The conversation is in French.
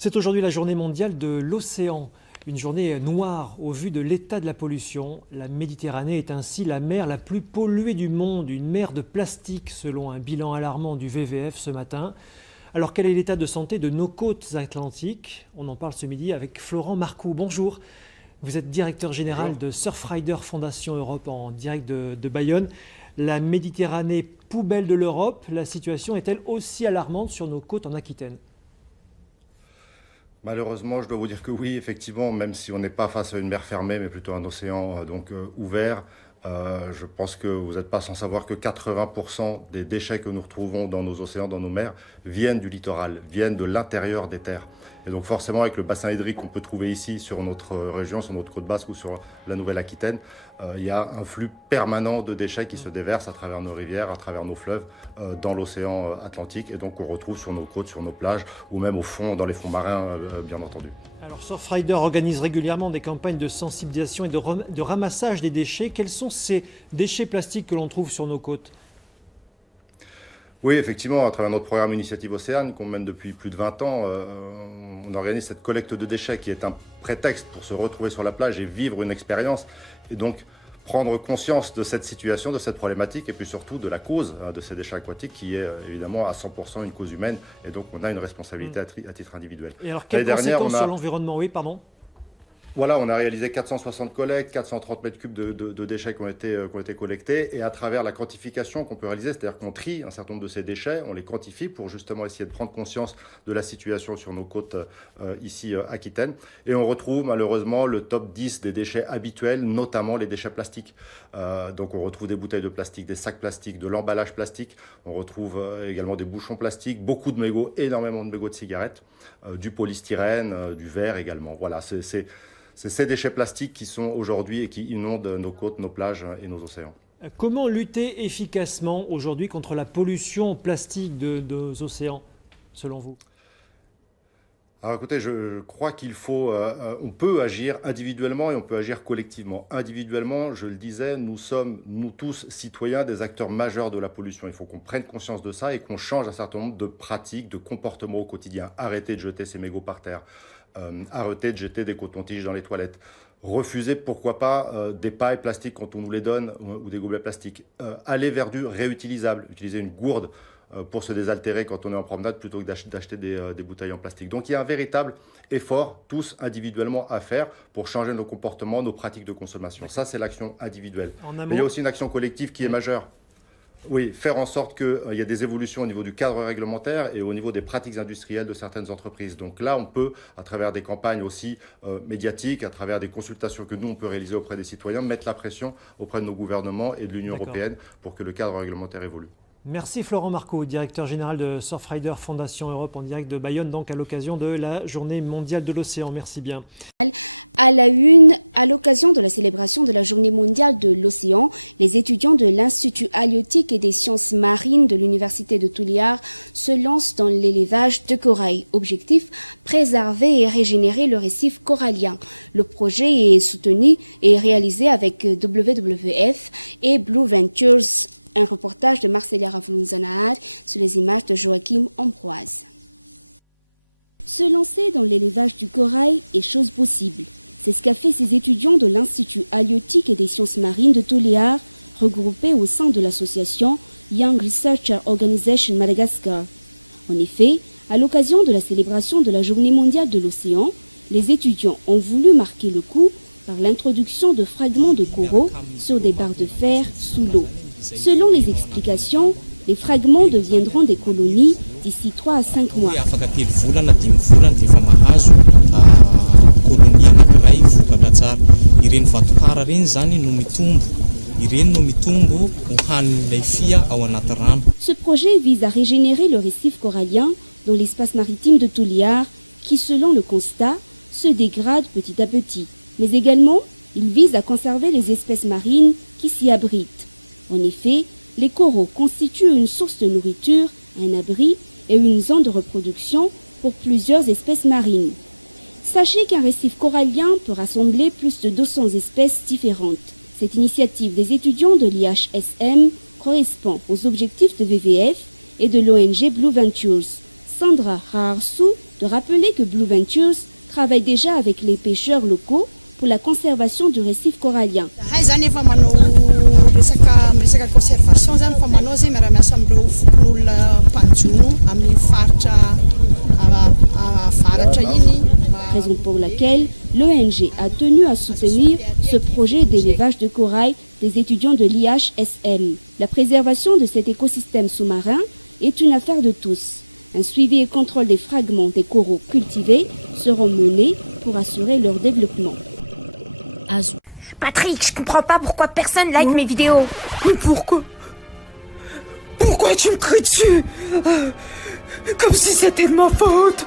C'est aujourd'hui la journée mondiale de l'océan. Une journée noire au vu de l'état de la pollution. La Méditerranée est ainsi la mer la plus polluée du monde, une mer de plastique selon un bilan alarmant du WWF ce matin. Alors quel est l'état de santé de nos côtes atlantiques? On en parle ce midi avec Florent Marcoux. Bonjour, vous êtes directeur général de Surfrider Fondation Europe en direct de Bayonne. La Méditerranée, poubelle de l'Europe, la situation est-elle aussi alarmante sur nos côtes en Aquitaine? Malheureusement, je dois vous dire que oui, effectivement, même si on n'est pas face à une mer fermée, mais plutôt un océan ouvert, je pense que vous n'êtes pas sans savoir que 80% des déchets que nous retrouvons dans nos océans, dans nos mers, viennent du littoral, viennent de l'intérieur des terres. Et donc forcément, avec le bassin hydrique qu'on peut trouver ici, sur notre région, sur notre côte basque ou sur la Nouvelle-Aquitaine, il y a un flux permanent de déchets qui se déversent à travers nos rivières, à travers nos fleuves, dans l'océan Atlantique. Et donc on retrouve sur nos côtes, sur nos plages, ou même au fond, dans les fonds marins, bien entendu. Alors Surfrider organise régulièrement des campagnes de sensibilisation et de ramassage des déchets. Quels sont ces déchets plastiques que l'on trouve sur nos côtes? Oui, effectivement, à travers notre programme Initiative Océane, qu'on mène depuis plus de 20 ans, on organise cette collecte de déchets qui est un prétexte pour se retrouver sur la plage et vivre une expérience. Et donc, prendre conscience de cette situation, de cette problématique, et puis surtout de la cause de ces déchets aquatiques, qui est évidemment à 100% une cause humaine. Et donc, on a une responsabilité à titre individuel. Et alors, quelles conséquences sur l'environnement? Oui, pardon. Voilà, on a réalisé 460 collectes, 430 mètres cubes de déchets qui ont été collectés. Et à travers la quantification qu'on peut réaliser, c'est-à-dire qu'on trie un certain nombre de ces déchets, on les quantifie pour justement essayer de prendre conscience de la situation sur nos côtes ici Aquitaine. Et on retrouve malheureusement le top 10 des déchets habituels, notamment les déchets plastiques. Donc on retrouve des bouteilles de plastique, des sacs plastiques, de l'emballage plastique. On retrouve également des bouchons plastiques, beaucoup de mégots, énormément de mégots de cigarettes, du polystyrène, du verre également. Voilà, c'est ces déchets plastiques qui sont aujourd'hui et qui inondent nos côtes, nos plages et nos océans. Comment lutter efficacement aujourd'hui contre la pollution plastique de nos océans, selon vous? Alors écoutez, je crois qu'il faut, on peut agir individuellement et on peut agir collectivement. Individuellement, je le disais, nous sommes, nous tous, citoyens, des acteurs majeurs de la pollution. Il faut qu'on prenne conscience de ça et qu'on change un certain nombre de pratiques, de comportements au quotidien. Arrêtez de jeter ces mégots par terre. Arrêter de jeter des cotons-tiges dans les toilettes, refuser pourquoi pas des pailles plastiques quand on nous les donne ou des gobelets plastiques, aller vers du réutilisable, utiliser une gourde pour se désaltérer quand on est en promenade plutôt que d'acheter des bouteilles en plastique. Donc il y a un véritable effort, tous individuellement, à faire pour changer nos comportements, nos pratiques de consommation. Ça, c'est l'action individuelle. Mais il y a aussi une action collective qui est majeure. Oui, faire en sorte qu'il y ait des évolutions au niveau du cadre réglementaire et au niveau des pratiques industrielles de certaines entreprises. Donc là, on peut, à travers des campagnes aussi médiatiques, à travers des consultations que nous, on peut réaliser auprès des citoyens, mettre la pression auprès de nos gouvernements et de l'Union européenne pour que le cadre réglementaire évolue. Merci Florent Marcoux, directeur général de Surfrider Fondation Europe en direct de Bayonne, donc à l'occasion de la Journée mondiale de l'océan. Merci bien. À la une, à l'occasion de la célébration de la Journée mondiale de l'océan, les étudiants de l'Institut halieutique et des sciences marines de l'Université de Tullihar se lancent dans l'élevage de corail. Objectif, préserver et régénérer le récif corallien. Le projet est soutenu et réalisé avec WWF et Blue Ventures. Un reportage de Marcella Ravlunzanaar sur les images de Joachim Ambroise. Se lancer dans l'élevage du corail est chose possible. C'est ce qu'a fait ces étudiants de l'Institut halieutique et des sciences marines de Tullihar, regroupés au sein de l'association Young Researcher Organization Madagascar. En effet, à l'occasion de la célébration de la Journée mondiale de l'océan, les étudiants ont voulu marquer le coup par l'introduction de fragments de coraux sur des barres de fer sous l'eau. Selon les explications, les fragments deviendront des colonies d'ici 3 à 5 mois. Ce projet vise à régénérer le récif corallien dans l'espace maritime de Tullihar qui, selon le constat, se dégrade petit à petit. Mais également, il vise à conserver les espèces marines qui s'y abritent. En effet, les coraux constituent une source de nourriture, un abri et une zone de reproduction pour plusieurs espèces marines. Sachez qu'un récif corallien peut rassembler plus de 200 espèces différentes. Cette initiative des étudiants de l'IHSM correspond aux objectifs de WWF et de l'ONG Blue Ventures. Sandra Haarsu de rappeler que Blue Ventures travaille déjà avec les pêcheurs locaux pour la conservation du récif corallien. Raison pour laquelle l'ONG a tenu à soutenir ce projet d'élevage de corail des étudiants de l'IHSM. La préservation de cet écosystème sous-marin est une affaire de tous. Un suivi et contrôle des fragments des coraux cultivés seront menés pour assurer leur développement. Patrick, je comprends pas pourquoi personne like mes vidéos. Mais pourquoi tu me cries dessus? Comme si c'était de ma faute.